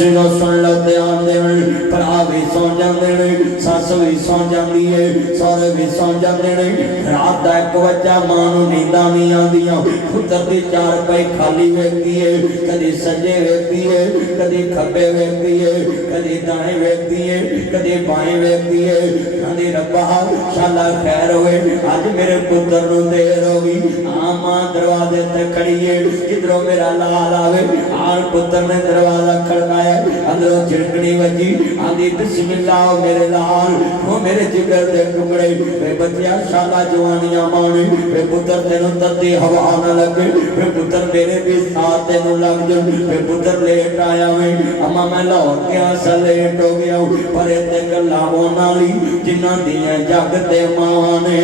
सुन लो ध्यान देवण भरा भी सौ जाते ने सस भी सौ जाती है सौरे भी सौ जाते ने रात का 1 बजे मां नूं नींदां नहीं आंदियां पुत्र दी 4 पई खाली वेखदी है कदी सज्जे वेखदी है कदी खब्बे वेखदी है कदी दाएं वेखदी है कदी बाएं वेखदी है कदी रब्बा शाला खैर होए अज मेरे पुत्र नूं देर हो गई आ मां दरवाजे ते खड़ी है किधरों मेरा लाल आवे आर पुत्र ने दरवाजा खड़काया अंदरों झिड़कनी वजी आंदी बिस्मिल्लाह मेरे लाल ओ मेरे जिगर दे टुकड़े वे बच्चिया शाला जवानियां माने वे पुत्र तेनू तत्ती हवा ना लगे वे पुत्र मेरे भी साथ तेनू लग जा वे पुत्र लेट आया वे अम्मा मैं लाहौर गया सा लेट हो गया पर इते गल्लां होण वाली जिन्हां दियां जग ते मावां ने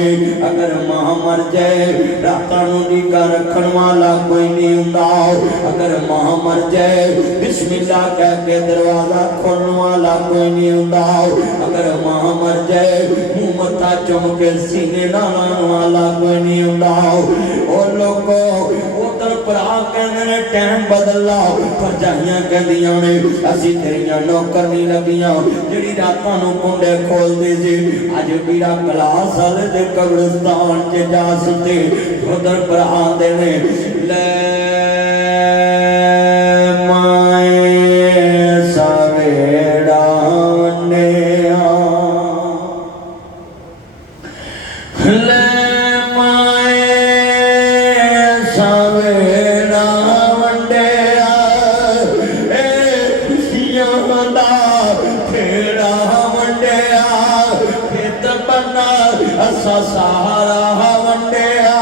अगर मां मर जाए रातां नूं नीगा रखण वाला कोई नहीं हुंदा अगर मां मर जाए बिस्मिल्लाह के दरवाजा खोलने वाला कोई नहीं होता अगर मां मर जाए मुंह मत्था चुम के सीने लाने वाला कोई नहीं होता और लोगों उधर भरा कहते ने टाइम बदला भरजाइयां कहदियां ने असी तेरियां नौकर नहीं लगियां जेड़ी रातां नूं कुंडे खोलदी सी अज पीड़ा क्लास वाले दे कब्रिस्तान च जा सुते उधर भरा दे ने ले सहारा वंडिया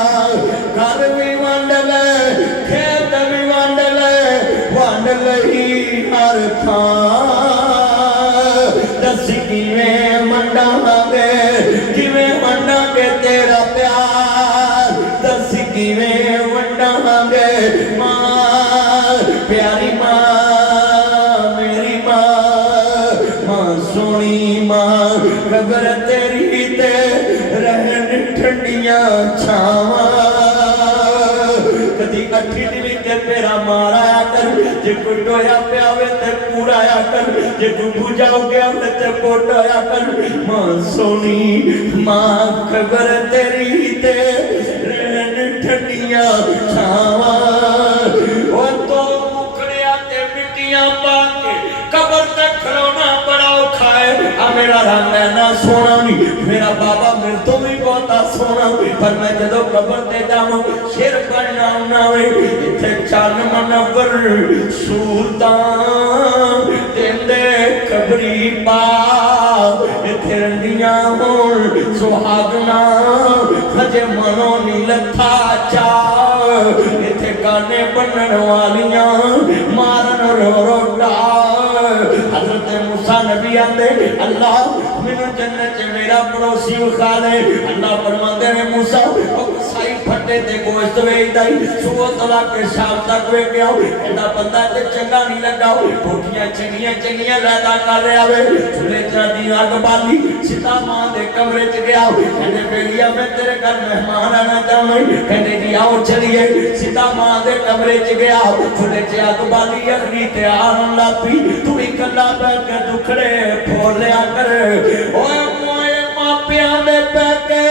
घर भी वंड ले खेत भी वंड लही हर थां दस किवें वंडांगे तेरा प्यार दस किवें वंडांगे मां प्यारी मां मेरी मां सोनी मां कब्र तेरी ते रहन ठंडियां छावां कदी अठी दिली के तेरा माराया कर जे कोई टोया प्यावे ते पूराया कर जे कोई बुझाओ गया ते पोटाया कर मां सोनी मां खबर तेरी ते रहन ठंडियां छावां ओ तो मुखड़िया ते मिट्टियां पाके कब्र तक खलोना बड़ा औखा है आ मेरा रंग ना सोना नहीं मेरा बाबा मेरे तो भी बहुत सोना पर मैं जदों कब्र ते जावां शेर पढ़ना ना वे इथे चन मनवर सूरतां देंदे कबरी पा इथे रंडियां होण सुहागना हजे मनो नी लथा चा इथे गाने बनन वालियां मारन रो रोटा हजरत मूसा नबी आंदे अल्लाह मैनू जन्नत च मेरा पड़ोसी विखा दे अल्लाह फरमांदे ने मूसा ओ कसाई फटे ते गोश्त वेचदा ही सुबह तो लाके शाम तक वे गया एदा बंदा ते चंगा नहीं लगा रोटियां चंगियां लैदा कर रहा वे चुले च दी अग बाली सीता मां दे कमरे च गया कहंदे बेलिया मैं तेरे घर मेहमान आना चाहूं कहंदे जी आओ चलिए सीता मां दे कमरे च गया चुले च अग बाली अखनी तैयार होन लगी तू भी कल्ला बैठ के दुखड़े फोलिया कर ओए मोए मापियां दे पैके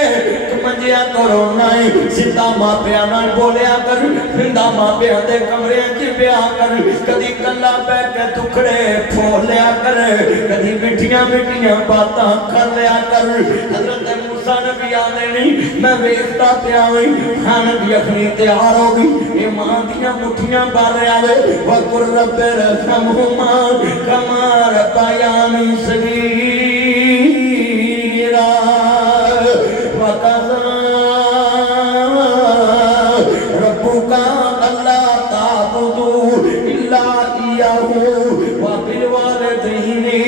मंजिया करो नहीं सीधा मापियां नाल बोलिया कर फिंदा मापियां दे कमरे च ब्याह कर कदी कल्ला बैठ के दुखड़े फोलिया कर कदी मिठियां बातां कर लिया कर हजरत मूसा नबी आंदे नहीं मैं वेखदा पिया वे खान दी अखनी तैयार हो गई ये मां दियां मुठियां भर रहा वे वकुर रब्बे रहमहुमा कमा रब्बयानी सगीरा वकज़ा रब्बुका अल्ला ताबुदू इल्ला इय्याहू व बिल वालिदैनि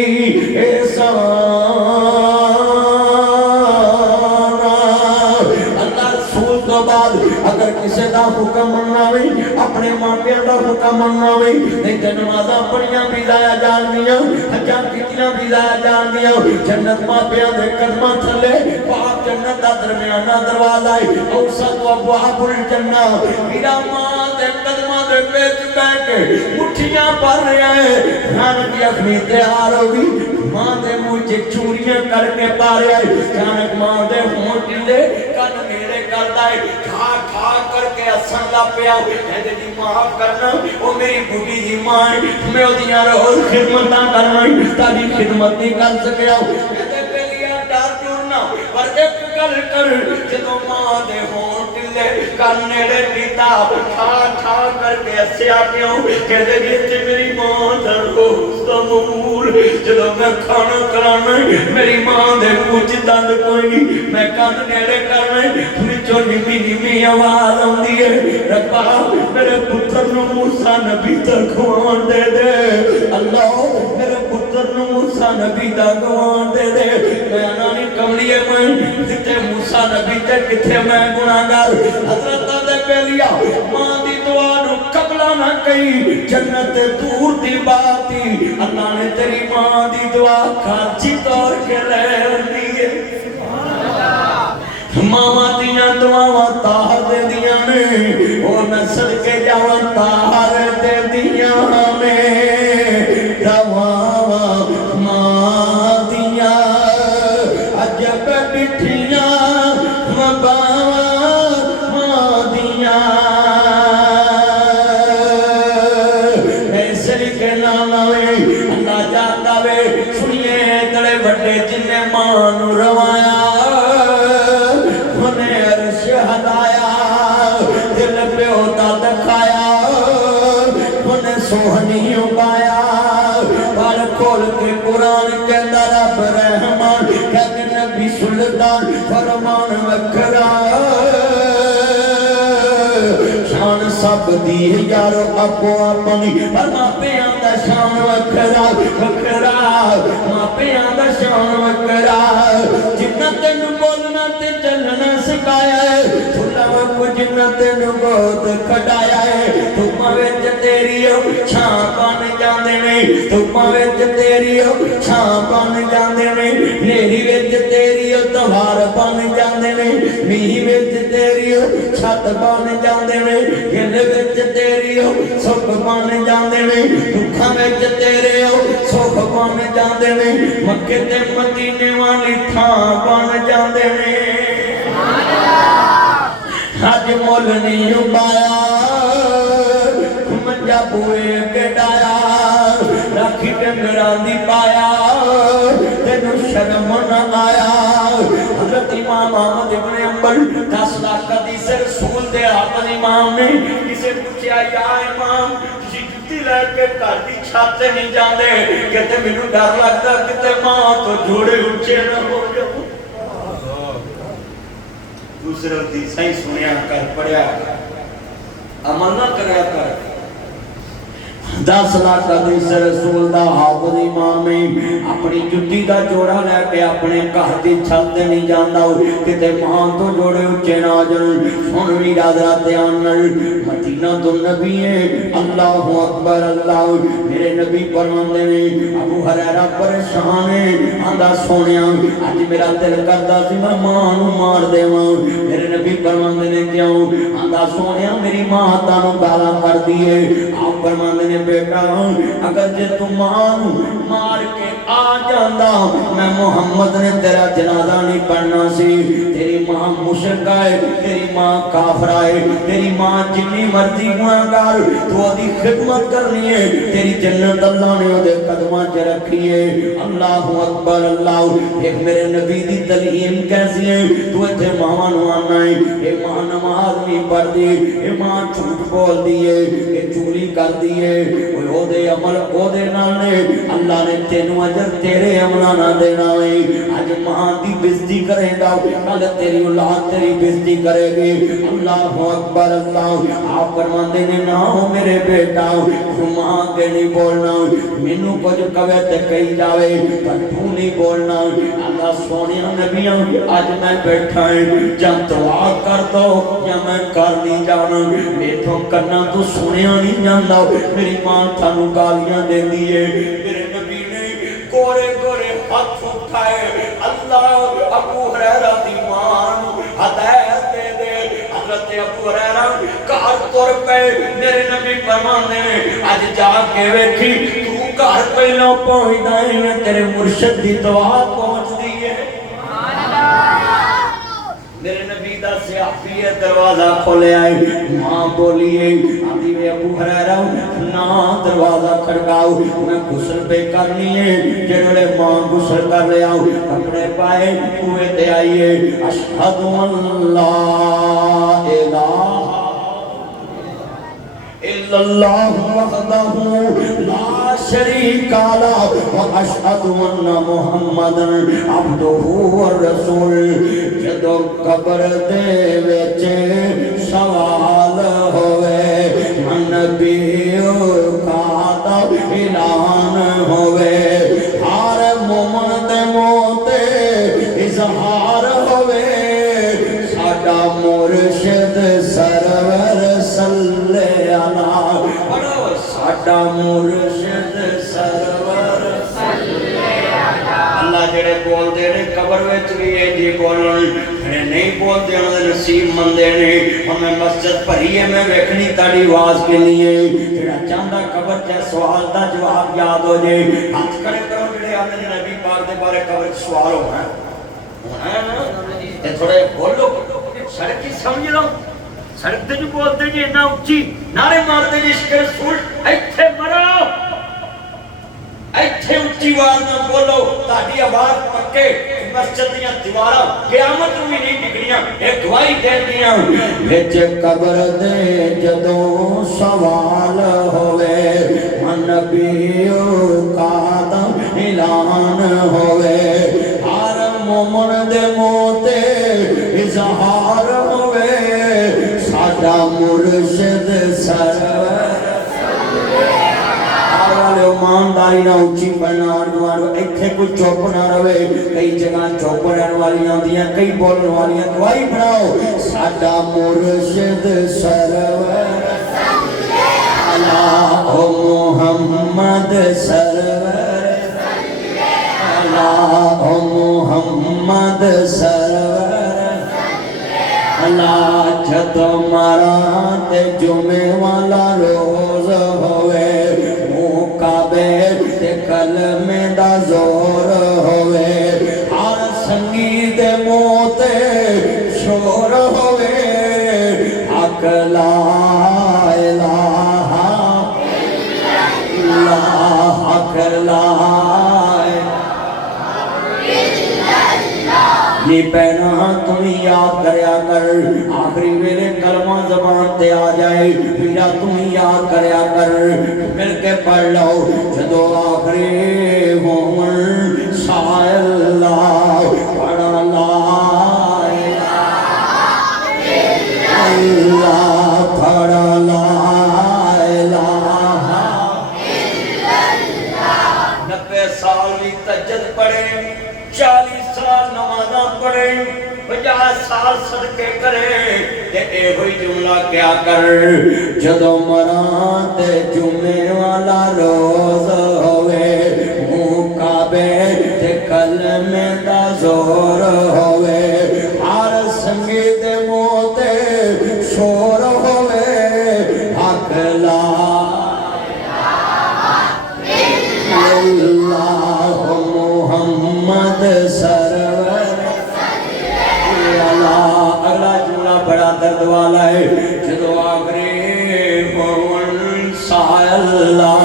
अगर किसी का हुक्म मनना भी अपने मापिया का हुक्म मनना भी नहीं तो नमाज़ां पढ़ियां भी जाया जान दियां हज्जां कीतियां भी जाया जान दियां जन्नत मापिया दे कदमां थले पाक जन्नत दा दरमियाना दरवाजा है औसत व अबवाबुल जन्नत मेरा मां दे कदमां دے بیچ بہ کے مٹھیاں پر رہا ہے رن کی اخنی تیار ہوگی ماں دے مجھے چوریاں کر کے پا رہا ہے جانک ماں دے ہون ٹلے کن میرے کرتا ہے کھا کھا کر کے اسن لا پیا کہتے جی معاف کرنا وہ میری بھوٹی دی ماں میں وہ دیاں روز خدمتاں کرنا تاکہ خدمت نہیں کر سکیا کہتے پہلیا ڈر ٹورنا پر ایک گل کر جدو ماں دے ہون ٹلے کن نیڑے پیتا کھا کھا کر کے اسیا کیوں کہتے جی تے میری ماں دا روز دا ممور جدو میں کھانا کرانا میری ماں دے کچھ دند کوئی نہیں میں کن نیڑے کرنا جو نمی نمی آواز آندی ہے ربا میرے پتر نو موسیٰ نبی تک خوان دے دے اللہ میرے پتر نو موسیٰ نبی تک خوان دے دے میں آنانی کملیے میں جتے موسیٰ نبی تک کتھے میں گناہگار حضرت دے پہلیا ماں دی دعا نو قبلہ نہ کئی جنت دور دی باتی اللہ نے تیری ماں دی دعا کھاچی طور کے لے لیے ماما دیاں دعاواں تاہر دے دیاں نے اور میں صدقے جاواں تاہر دے دیاں نے دعاواں ماں دیاں عجب بٹھیاں مباواں ماں دیاں ایسے کے نانا وے اللہ جاتا وے سنیے تڑے بڑے جن نے ماں نو روایا سوہنی اگایا پر کھول کے قرآن کے اندر رب رحمان کہ نبی سلطان فرمان وکھرا شان سب دی یارو اپو اپنی پر ماپیاں دا شان وکھرا وکھرا ماپیاں دا شان وکھرا جنہ تینو بولنا تے چلنا سکھایا ہے تھوڑا وقت جنہ تینو بہت کھڑایا ہے تو مویج تیری چھاں بن جاندے نے دھوپاں وچ تیری چھاں بن جاندے نے نیری وچ تیری تہوار بن جاندے نے میہ وچ تیری چھت بن جاندے نے گل وچ تیری سکھ بن جاندے نے دکھاں وچ تیرے سکھ بن جاندے نے مکے تے مدینے والی تھاں بن جاندے نے اج مول نہیں پایا منجا بوئے کٹایا راکھی ڈنگراں دی پایا تینوں شرم نہ آیا حضرت امام احمد ابن حنبل 10 لاکھ حدیث رسول دے حافظ امام نے کسے پوچھا یا امام تسی جُتی لے کے گھر دی چھت نہیں جاندے کہتے مینوں ڈر لگدا کتے ماں تو جوڑے اونچے نہ ہو جاؤ دوسرے دی صحیح سنیا کر پڑھیا عمل نہ کریا کر 10 لاکھ حدیث رسول دا حافظ امام اپنی جُتی دا جوڑا لے کے اپنے گھر دی چھت نہیں جاندا کتے ماں تو جوڑے اونچے نہ جان سن وی حضرت انل مدینہ تو نبی ہے اللہ اکبر اللہ میرے نبی فرماندے نے ابو ہریرہ پریشان ہے آندا سونیا اج میرا دل کردا سی میں ماں نو مار دیواں میرے نبی فرماندے نے کیوں آندا سونیا میری ماں تانوں گالاں کردی ہے آپ فرماندے نے بیٹا اگر جے تو ماں مار کے آ جاندا میں محمد نے تیرا جنازہ نہیں پڑھنا سی تیری ماں مشرک ہے تیری ماں کافر ہے تیری ماں جنی مرضی گناہگار تو دی خدمت کرنی ہے تیری جنت اللہ نے دے قدماں چ رکھی ہے اللہ اکبر اللہ ایک میرے نبی دی تعلیم کیسی ہے تو ایتھے ماں نو آنا ہے اے ماں نماز نہیں پڑھدی اے ماں جھوٹ بول دی ہے اے چوری کر دی ہے او دے عمل او دے نال نے اللہ نے تینوں اجر تیرے عملاں نہ دینا ہے اج ماں دی بےزتی کرے گا کل تیری اولاد تیری بےزتی کرے گی اللہ اکبر اللہ آپ فرماندے نے نہ ہو میرے بیٹا ماں کے نہیں بولنا مینوں کچھ کہے تے کہی جاوے پر تو نہیں بولنا اللہ سونیا نبیاں اج میں بیٹھا ہے جب دعا کر دو یا میں کر نہیں جانا میتھوں کرنا تو سنیا نہیں جاندا میری ماں تھانوں گالیاں دیندی ہے میرے نبی نے گورے گورے ہاتھ اٹھائے اللہ ابو ہریرہ دی ماں نو ہدایت دے دے حضرت ابو ہریرہ घर तुर पे मेरे नबी फरमाते ने अज जाके वेखी तू घर पहला पहुंचदा है तेरे मुर्शिद दी दुआ पहुंचदी है मेरे नबी दा सहाबी है दरवाजा खोले आए मां बोलिए आदि वे अबू हुरैरा ना दरवाजा खड़काओ मैं गुस्ल पे करनी है जेड़े मां गुस्ल कर ले आओ कपड़े पाए कुएं ते आइए अशहदु अल्ला इलाहा इल्लल्लाहु वहदहु ला शरीका लहु व अशहदु अन्ना मुहम्मदन अब्दुहु व रसूल जदों कब्र दे विच सवाल होवे नबीओ का ऐलान होवे हर मोमन दे मुंह ते इजहार होवे साडा मुर्शिद सरवर सल्ले अला साडा मुर्शिद सरवर सल्ले अला अल्लाह जेड़े बोलदे ने कब्र विच भी इंज बोलन जेड़े नहीं बोलदे उन्हां दे नसीब मंदे ने हमें मस्जिद भरी है मैं वेखनी ताड़ी आवाज के लिए जेड़ा चाहंदा कब्र च सवाल दा जवाब याद हो जाए हाथ खड़े करो जेड़े आंदे ने नबी पाक दे बारे कब्र च सवाल होना है ना ते थोड़े बोलो सड़क की समझ लो सड़क ते जो बोलते जी इतना उच्ची नारे मारते जी इश्क रसूल इत्थे मरो इत्थे उच्ची आवाज में बोलो ताड़ी आवाज पक्के मस्जिद दी दीवारां क़यामत नूं भी नहीं डिगणियां ए गवाही देंदियां विच कब्र दे जदों सवाल होवे नबीओ का ऐलान होवे हर मोमन दे मुंह ते इजहार होवे साडा मुर्शिद सरवर ईमानदारी ना उच्ची पढ़ना इत्थे कोई चुप ना रहे कई जगह चुप रहने वाली आंदियां कई बोलने वाली गवाही बनाओ साडा मुर्शिद सरवर अला ओ मुहम्मद सरवर अला ओ मुहम्मद सरवर अला जदों मारा ते जुमे वाला रोज होवे काबे ते कलमे दा जोर होवे हर संगी दे मुंह ते शोर होवे हक ला इलाहा इल्लल्लाह हक ला नी पैना तुम याद करया कर आखिरी वेले कलमा जबान ते आ जाए पीरा तुम याद करया कर मिल के पढ़ लो जदों आखिरी होवन सायल्ला पढ़ा ला इल्लल्लाह पढ़ा ला इलाहा इल्लल्लाह 90 साल भी तहज्जुद पढ़े 40 साल नमाज़ां पढ़े 50 साल सदके करे ते एहो ही जुमला क्या कर जदों मरां ते जुमे वाला रोज होवे मुंह काबे ते कलमे दा जोर होवे हर संगी दे मुंह ते शोर होवे हक ला इल्लल्लाह मुहम्मद सरवर अगला जुमला बड़ा दर्द वाला है जदों आखिरी होवन सायल्लाह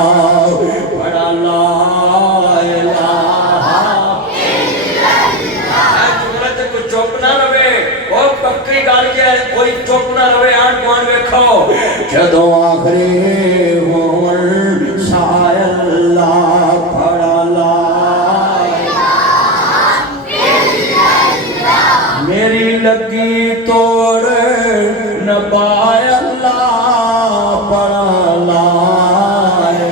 बड़ा ला इलाहा इल्लल्लाह जुमले ते कोई चुप ना रहे ओ पक्की गल जे कोई चुप ना रहे आन कौन वेखो जदों आखिरी होवन सायल्लाह बड़ा ला मेरी लगी तोड़ नबाय अल्लाह पढ़ा लाए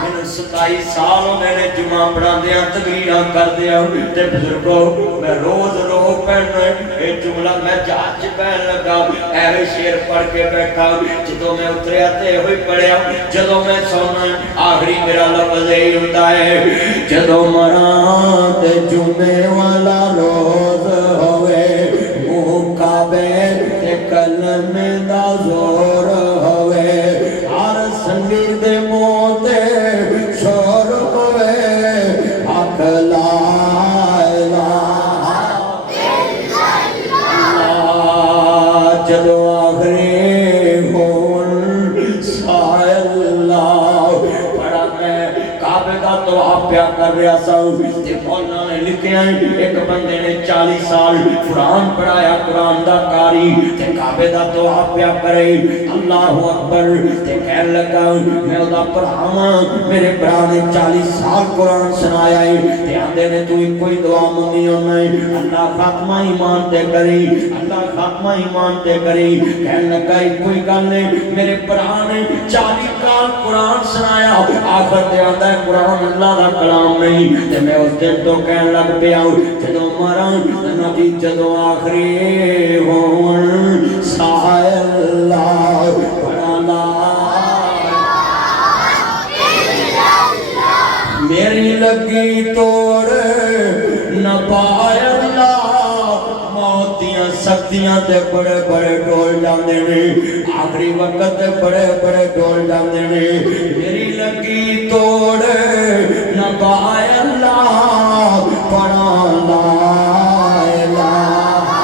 मैंने 27 साल मैंने जुमा पढ़ांदियां तकरीरां करदियां ते बुजुर्गो मैं रोज रो पैना ये जुमला मैं जहाज च पहन लगा ऐवे शेर पढ़ के बैठा जदों मैं उतरिया ते होई पढ़िया जदों मैं सोना आखिरी मेरा लफ्ज़ यही हुंदा है जदों मरां ते जुमे वाला रोज होवे मुंह काबे कलमे दा जोर होवे हर संगीत दे मोते शोर होवे आख ला इलाहा इल्लल्लाह जदो आखरे होन सायल्लाह बड़ा मैं काबे दा तवाफ प्या कर रहा सा ते मौला ने लिखिया एक बंदे ने 40 साल कुरान पढ़ाया कुरान दा कारी ते काबे दा तवाफ प्या करे अल्लाह अकबर ते कहन लगा मैं ओदा भरावा मेरे भरा ने 40 साल कुरान सुनाया है ते आंदे ने तू कोई दुआ मंगी होना है अल्लाह खात्मा ईमान ते करी अल्लाह खात्मा ईमान ते करी कहन लगा कोई गल नहीं मेरे भरा ने 40 साल कुरान सुनाया आखिर ते आंदा है कुरान अल्लाह दा कलाम नहीं ते मैं उस दिन तो कहन लग पिया जदों मरां नबी जदों आखिरी होण सायल्लाह बड़ा ला मेरी लगी तोड़ न पायल्ला मौत दियां सख्तियां ते बड़े बड़े डोल जांदे ने आखिरी वक्त ते बड़े बड़े डोल जांदे ने मेरी लगी तोड़ न पायल्ला बड़ा ला इलाहा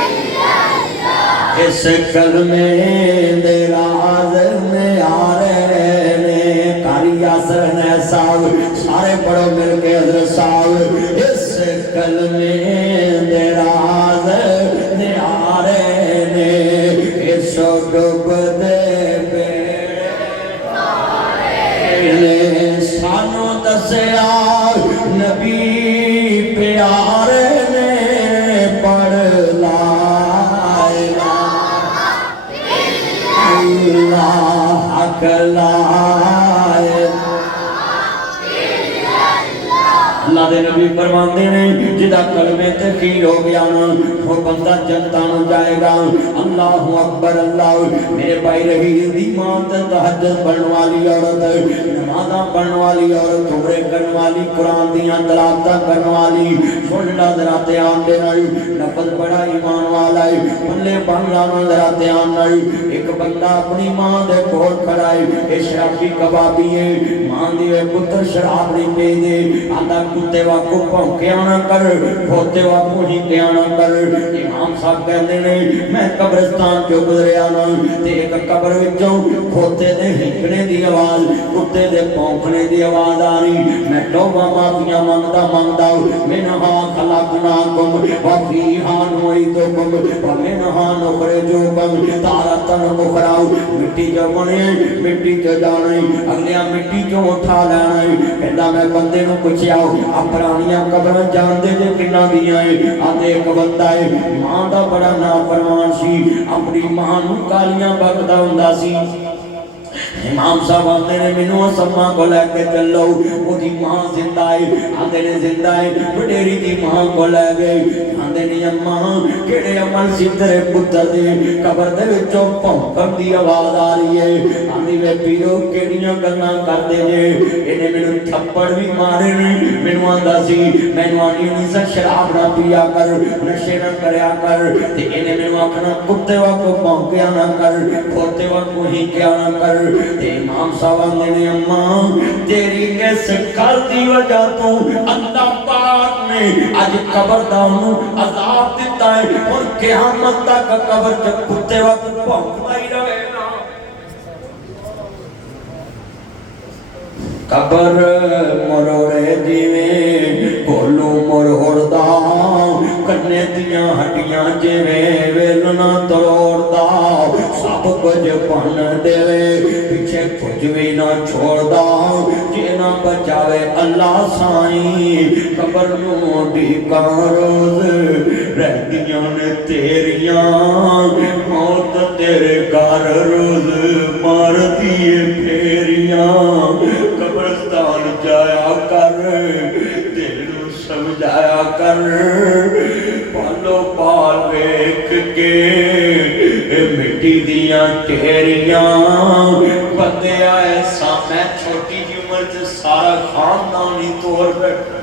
इल्लल्लाह इस कलमे दे राज में आ रहे ने कारी यासर ने साहब सारे पढ़ो मिल के हज़रत साहब इस कलमे दे राज में आ रहे ने इस डूब दे बेड़े सानू दसिया नबी प्यारे ने पढ़ ला इलाहा इल्लल्लाह हक ला अल्लाह दे नबी फरमाते ने जिदा कलमे ते खीर हो गया ना वो बंदा जन्नत में जाएगा अल्लाहु अकबर अल्लाह मेरे भाई रही दी मां ते तहज्जुद पढ़ने वाली औरत नमाज़ां पढ़ने वाली औरत उम्रे करने वाली कुरान दियां तिलावतां करने वाली सुन ला जरा ध्यान दे नाल नफल बड़ा ईमान वाला है बल्ले बन ला जरा ध्यान नाल एक बंदा अपनी मां दे कोल खड़ा है ए शराबी कबाबी है मां दी पुत्र शराब नहीं पी दे आंदा कुत्ते वाकू भौंकिया ना कर खोते वाकू हिंकिया ना कर इमाम साहब कहते ने मैं कब्रिस्तान चो गुजरिया ना ते एक कब्र विचों खोते दे हिंकने दी आवाज कुत्ते दे भौंकने दी आवाज आ रही मैं तौबा माफिया मंगदा मंगदा मिनहा खलकनाकुम व फीहा नुईदुकुम व मिनहा नुखरिजुकुम तारतन उखरा मिट्टी जो बने मिट्टी च जाने अगलियां मिट्टी चों उठा लेना कहंदा मैं बंदे नूं पुछया आ पुरानियां कब्रां जानदे जे किन्ना दियां है आंदे एक बंदा है मां दा बड़ा नाफरमान सी अपनी मां नूं गालियां बकदा हुंदा सी इमाम साहब आंदे ने मैनू सम्मा को लेके चलो ओदी मां जिंदा है आंदे ने जिंदा है वडेरी दी मां को ले गए आंदे ने अम्मा केड़े अमल सी तेरे पुत्र दे कब्र दे विचों भौंकण दी आवाज आ रही है आंदी वे पीरो केड़ियां गल्लां करदे ने इहने मैनू थप्पड़ भी मारे ने मैनू आंदा सी मैनू आनी नहीं सा शराब ना पिया कर नशे ना करया कर ते इहने मैनू आखना कुत्ते वांगू भौंकिया ना कर खोते वांगू हिंकिया ना कर इमाम साहब ने अम्मा तेरी इस गल दी वजह तो अल्लाह पाक ने आज कब्रदार नूं अजाब दिता है और क़यामत तक कब्र च कुत्ते वांगू भौंकदा ही रहेगा कब्र मरोड़े जिवें कोलू मरोड़दा कन्ने दियां हड्डियां जिवें वेलना तोड़दा सब कुछ बन देवे पीछे कुछ भी ना छोड़दा जे ना बचावे अल्लाह साईं कब्र नूं ढीका रोज रहदियां ने तेरियां मौत तेरे घर रोज मारदी है फेरियां कब्रिस्तान जाया कर दिल नूं समझाया कर पालो पाल वेख के मिट्टी दियां ढेरियां बंदे ऐसा मैं छोटी जी उम्र च सारा खानदान ही तोड़ बैठा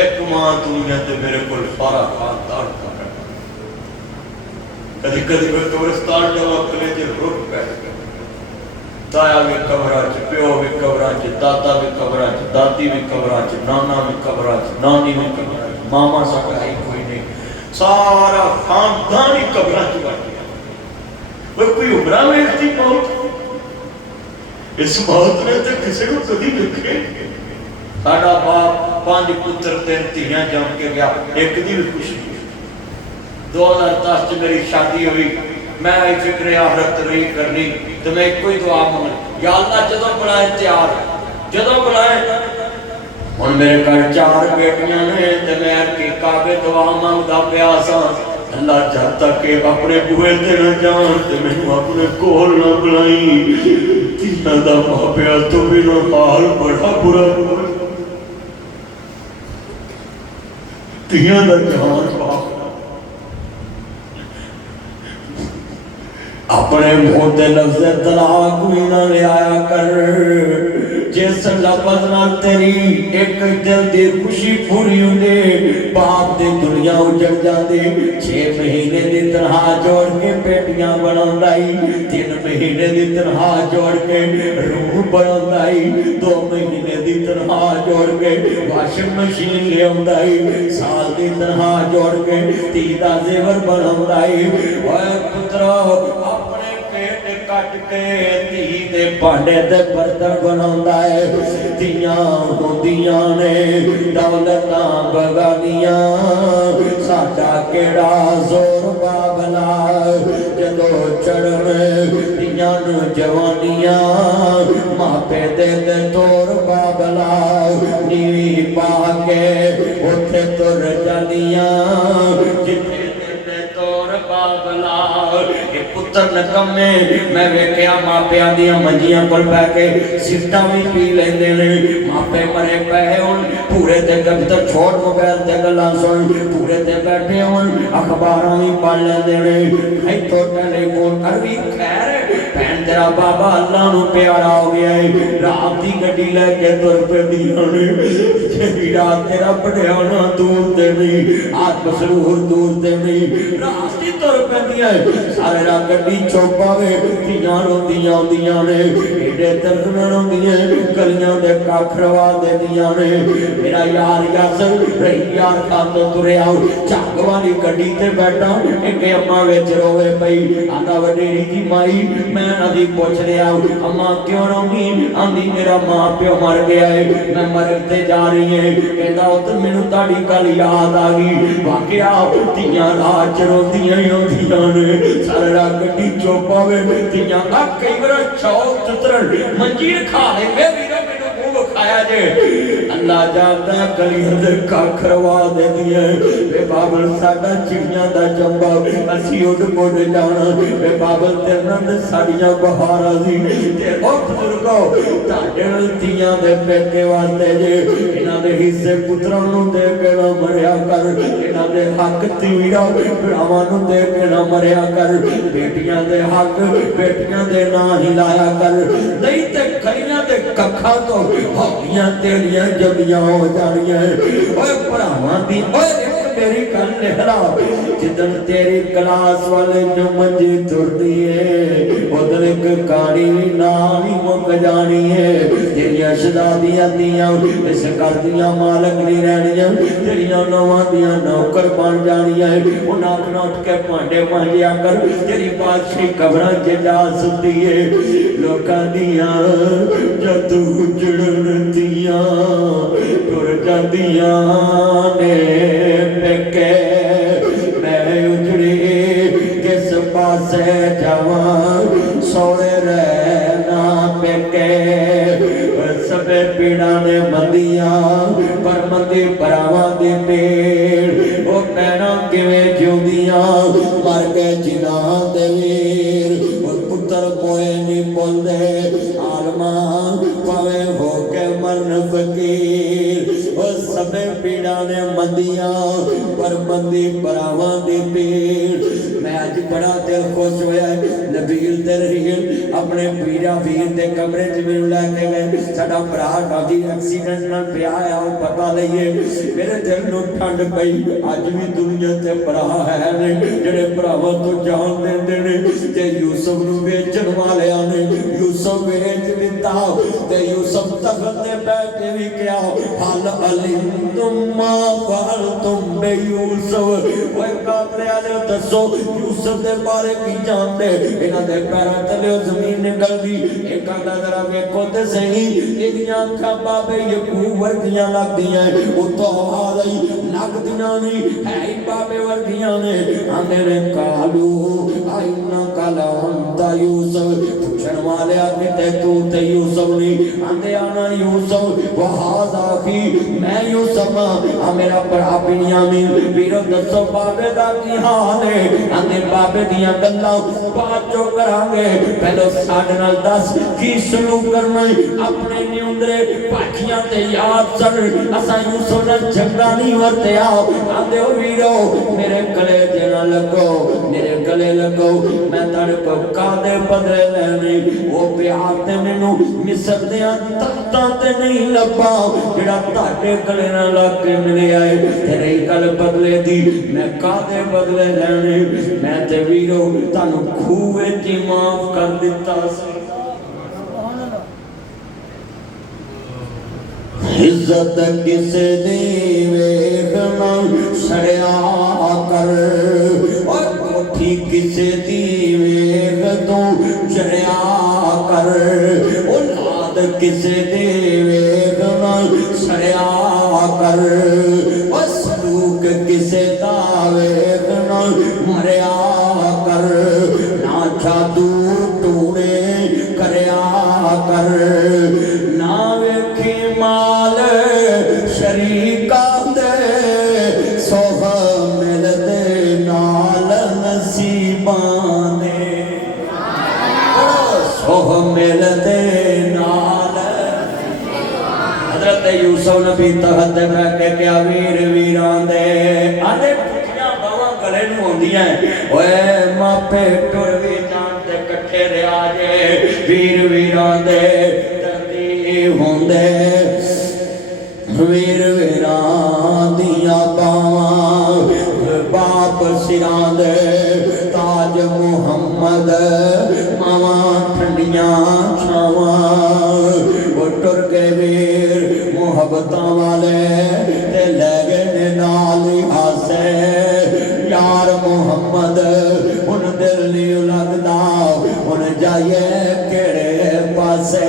एक मां दुनिया ते मेरे को सारा खानदान का कभी कभी मैं कब्रिस्तान जावा कलेजे रुक पे ताया भी कब्रां च प्यो भी कब्रां च दादा भी कब्रां च दादी भी कब्रां च नाना भी कब्रां च नानी भी कब्रां च मामा साडा है कोई नहीं सारा खानदान ही कब्रां च बट गया वो कोई उमरा वेखती मौत इस मौत ने तो किसी को कभी देखे साडा बाप 5 पुत्र 3 धीयां जम के गया एक दी भी खुशी 2010 च मेरी शादी हुई मैं फिक्र आखरत नहीं करनी तो मैं एक ही दुआ मंग या अल्लाह जदों बनाए तैयार जदों बनाए हुण मेरे घर 4 बेटियां ने ते मैं के काबे दुआ मंगदा पिया सा अल्लाह जब तक के अपने बूहे ते न जान ते मैनू अपने कोल न बुलाई तिन्हां दा मापिया तो बिना हाल बड़ा बुरा तियां दा जान बाप अपने मुंह ते लफ्ज़ तलाक भी ना ले आया कर जिस लफ्ज़ नाल तेरी एक दिल दी खुशी पूरी होंदे बाप दी दुनिया उजड़ जांदी 6 महीने दी तनखा जोड़ के बेटियां बनांदाई 3 महीने दी तनखा जोड़ के रूह बनांदाई 2 महीने दी तनखा जोड़ के वाशिंग मशीन ले आंदाई साल दी तनखा जोड़ के धी दा जेवर बनांदाई ओए पुत्रो कट के धी दे भांडे ते बर्तन बनांदा है धीयां होंदियां ने दौलतां बगानियां साडा केड़ा जोर बाबला जदों चढ़न धीयां नूं जवानियां मापे दे तोर बाबला नीवी पा के उत्थे तुर जानियां जिथे पुत्र नकम्मे मैं वेख्या मापिया दियां मंजियां कोल बैठ के सिफटां भी पी लेंदे ने मापे मरे पए हुण पूरे ते दफ्तर छोड़ मोबाइल ते गल्लां सुन पूरे ते बैठे हुण अखबारां भी पढ़ लेंदे ने इत्थों टेलीफोन कर भी खैर भैन तेरा बाबा अल्लाह नूं प्यारा हो गया है रात दी गड्डी लेके तुर पैंदियां ने जेहड़ी रात तेरा बढ़िया ना दूर ते नहीं आज मसरूर दूर ते नहीं रात दी तुर पैंदियां सारे रात गड्डी चौपावे धीयां रोंदियां आउंदियां ने एडे दर्द होंदियां गलियां दे कख रवा देंदियां ने मेरा यार यासर रही यार खातो तुरे आओ झग वाली गड्डी ते बैठा एक अम्मा विच रोवे पई आंदा वडेरी दी माई मैं नदी पुछ लिया अम्मा क्यों रोंदी आंदी मेरा मां प्यो मर गया है मैं मरग ते जा रही है कहंदा उत मैनू ताड़ी गल याद आ गई वाकया धीयां रात च रोंदियां ही होंदियां ने सारे रात गड्डी चौपावे धीयां आ कई बार चौक चुतरन मंजीर खा ले मेरे मैनू मुंह खाया जे अल्लाह जानदा गलियां दे कख रवा देंदियां वे बाबल साडा चिड़ियां दा चंबा असी उड़ मुड़ जाना वे बाबल तेरे नाल साड़ियां बहारां सी ते ओ बुजुर्गो ताडे धीयां दे पेके वास्ते जे इन्हां दे हिस्से पुत्रां नूं दे के ना मरिया कर इन्हां दे हक तीरा भरावां नूं दे के ना मरिया कर बेटियां दे हक बेटियां दे ना हिलाया कर नहीं ते खलियां दे कखां तो हौलियां तेरियां जमियां हो जानियां ओए भरावां दी ओए तेरी गल लिखला जिदन तेरी क्लास वाले जो मंजी तुरदी है उधर एक कहानी भी नाल ही मुक जानी है तेरियां शहजादियां दियां इस घर दियां मालक नहीं रहनियां तेरियां नौवां दियां नौकर बन जानियां उन्हां आखना उठ के भांडे मांजिया कर तेरी बादशाही कबरां च जा सुती है लोकां दियां जद उजड़न दियां टुर जांदियां ने पेके मैं उजड़ी किस पासे जावां सोने रहना पेके सबे पीड़ा ने मंदियां पर मंदी भरावां दी पीड़ वो पैना किवें जिउंदियां मर गए जिन्हां दे वीर वो पुत्र कोई नहीं बोलदे आलमा भावें हो के मरन फकीर सबे पीड़ा ने मंदियां पर बंदी भरावां दी पीड़। मैं अज बड़ा दिल खुश होया नबील ते रहील अपने पीरा वीर दे कमरे च मैनूं लैके गए। साडा भरा काफी एक्सीडेंट नाल पिया आ वो पता लईए मेरे दिल नूं ठंड पई। अज भी दुनिया ते भरा है ने जिहड़े भरावां तो जान देंदे ने ते यूसुफ नूं वेचण वालियां ने यूसुफ वेच दिता ते यूसुफ तख्त ते बैठ के भी क्या हल अलिंदुम मा फअलतुम बे यूसुफ। ओए काफले वाले दसो यूसुफ दे बारे की जानदे इन्हां दे पैरां तले जमीन निकल गई। एक आंदा जरा वेखो ते सही इहदियां अखां बाबे यकूब वर्गियां लगदियां उत्तों आवाज आई लगदियां नहीं है ही बाबे वर्गियां ने। आंदे ने कालू आइना काला अंता यूसुफ पूछण वाले आदमी ते तू ते यूसुफ नहीं। आंदे आना यूसुफ वहाद आखी मैं यूसुफ आ मेरा भरा बिन्यामीन। वीरो दसो बाबे दा की हाल है। आंदे बाबे दियां गल्लां बाद चो करांगे पहले साडे नाल दस की सलूक करना अपने न्यूंदरे पाखियां ते याद चल असा यूसुफ ने जंगा नहीं वरत्या। आंदे ओ वीरो मेरे गले ते ना लगो मेरे गले लगो मैं तेरे को कादे बदले लेने वो प्यार ते मैनू मिस्र दियां तख्तां ते नहीं लब्भा जेड़ा ताडे गले नाल लग के मिलिया है। तेरे गल बदले दी मैं कादे बदले लेने मैं ते वीरो तानू खूह विच माफ कर दिता सी। इज्जत किसे दी वेखना सड़िया कर और कोठी किसे दी वेख तू चढ़िया कर औलाद किसे दी वेखना सड़िया कर और सलूक किसे दा वेखना मरिया कर ना जादू टूने करया कर ना वेखी माल शरीका दे सोह मिलदे नाल नसीबां दे सोह मिलदे नाल। हजरत यूसुफ नबी तख्त ते बैठ के क्या वीर वीरां दे आंदे पुठियां बावां गले नूं आउंदियां ओए मापे टुर भी जान ते कट्ठे रिया जे वीर वीरां दे दर्दी होंदे वीर वीरां दियां बावां बाप सिरां दे ताज मुहम्मद मावां ठंडियां छावां वो टुर के वीर मुहब्बतां वाले ते लै गए नाल हासे यार मुहम्मद हुन दिल नहीं लगदा हुन जाइए केड़े पासे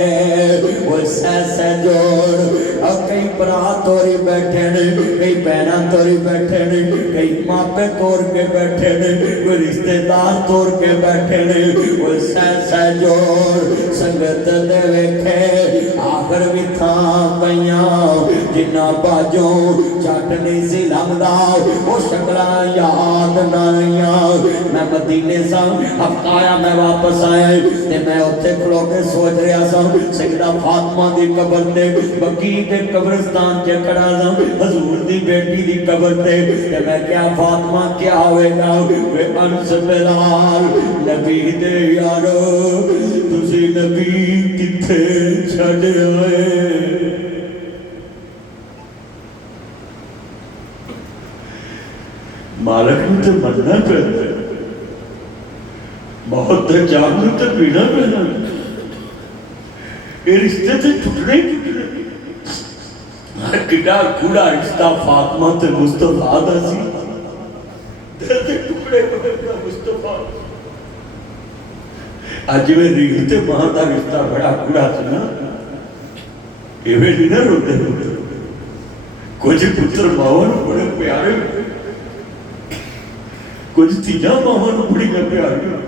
वो सै जोड़ कई भरा तोरी बैठे ने कई भैनां तोरी बैठे ने कई मापे तोड़ के बैठे ने कोई रिश्तेदार तोड़ के बैठे ने वो सै जोड़ संगत दे वेखे आखिर भी थां पईयां जिन्ना बाजों झट नहीं सी लंघदा वो शक्लां याद ना आईयां। मैं मदीने सा हफ्ता आया मैं वापस आया ते मैं उत्थे खलो के सोच रहा सा सैयदा फातिमा दी कबर ते बकी ते कब्रिस्तान च खड़ा सा हजूर दी बेटी दी कबर ते मैं क्या फातिमा क्या होएगा वे अंस बिलाल नबी दे यारो तुसी नबी किथे छड़ आए। मालक नूं ते मनना पैंदा बहुत जान नूं ते पीना पैंदा ये रिश्ते ते टुटने कितना गूढ़ा रिश्ता फातिमा ते मुस्तफा दा सी दिल दे टुकड़े होए मुस्तफा। अज वे रील ते मां दा रिश्ता बड़ा गूढ़ा सी ना इवें नहीं ना रोते कुछ पुत्र मावां नूं बड़े प्यारे कुछ धीआं मावां नूं बड़ियां प्यारियां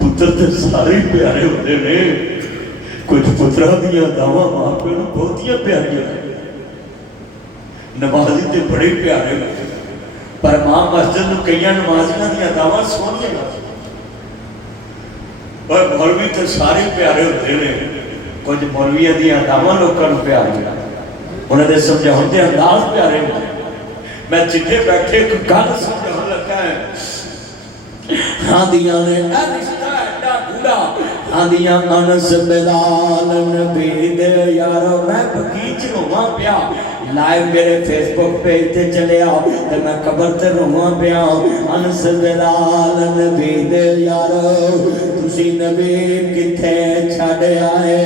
पुत्र ते सारे प्यारे होते ने कुछ पुत्रा दियां दावां मां प्यो नूं बहुतियां प्यारियां नमाजी ते बड़े प्यारे पर मां मस्जिद नूं कईयां नमाजियां दियां दावां सोहणियां और मौलवी ते सारे प्यारे होते ने कुछ मौलवियां दी अदावां लोकां नूं प्यारियां, उन्हां दे समझाउण दे अंदाज प्यारे हुंदे। मैं जिथे बैठे एक गल समझाउण लगा है, आंदियां ने ए रिश्ता एडा गूढ़ा, आंदियां अनस बिलाल नबी दे यारो मैं बगीच रोवां पिया। लाइव मेरे फेसबुक पेज ते चले आओ ते मैं कबर ते रोवां पिया। अनस बिलाल नबी दे यारो तुसी नबी किथे छड़ आए,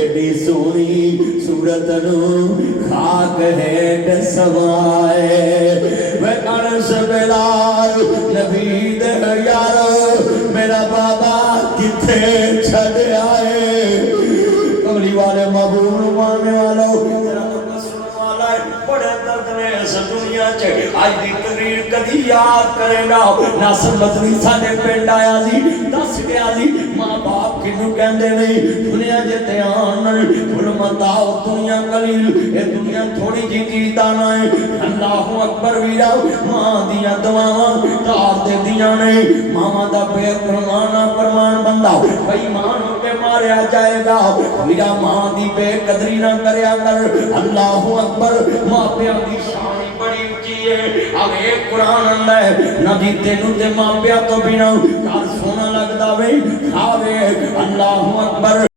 एडी सोहनी सूरत नू खाक हेठ सवाए। वे अनस बिलाल नबी दे यारो मेरा बाबा किथे छड़ आए। कमली वाले महबूब माने वालों बड़े दर्द ने इस दुनिया च आज दी तकरीर कदी याद करेगा। नासर मदनी साडे पिंड आया जी, दस गया जी मां बाप किनू कहंदे नहीं। दुनिया दे ध्यान नाल भुल मत आओ, दुनिया कलील ए दुनिया थोड़ी जी चीज दाना है। अल्लाहु अकबर वीरा मां दियां दुआवां तार दे दियां ने। मामा दा बेप्रमाना प्रमाण बंदा बेईमान हो के मारिया जाएगा। वीरा मां दी बेकदरी ना करया कर। अल्लाहु अकबर मापियां दी शान बड़ी ऊंची है। आवे कुरान अंदा है ना जी तेनू ते मापियां तो बिना घर सोना लगदा वे। आवे अल्लाहु अकबर।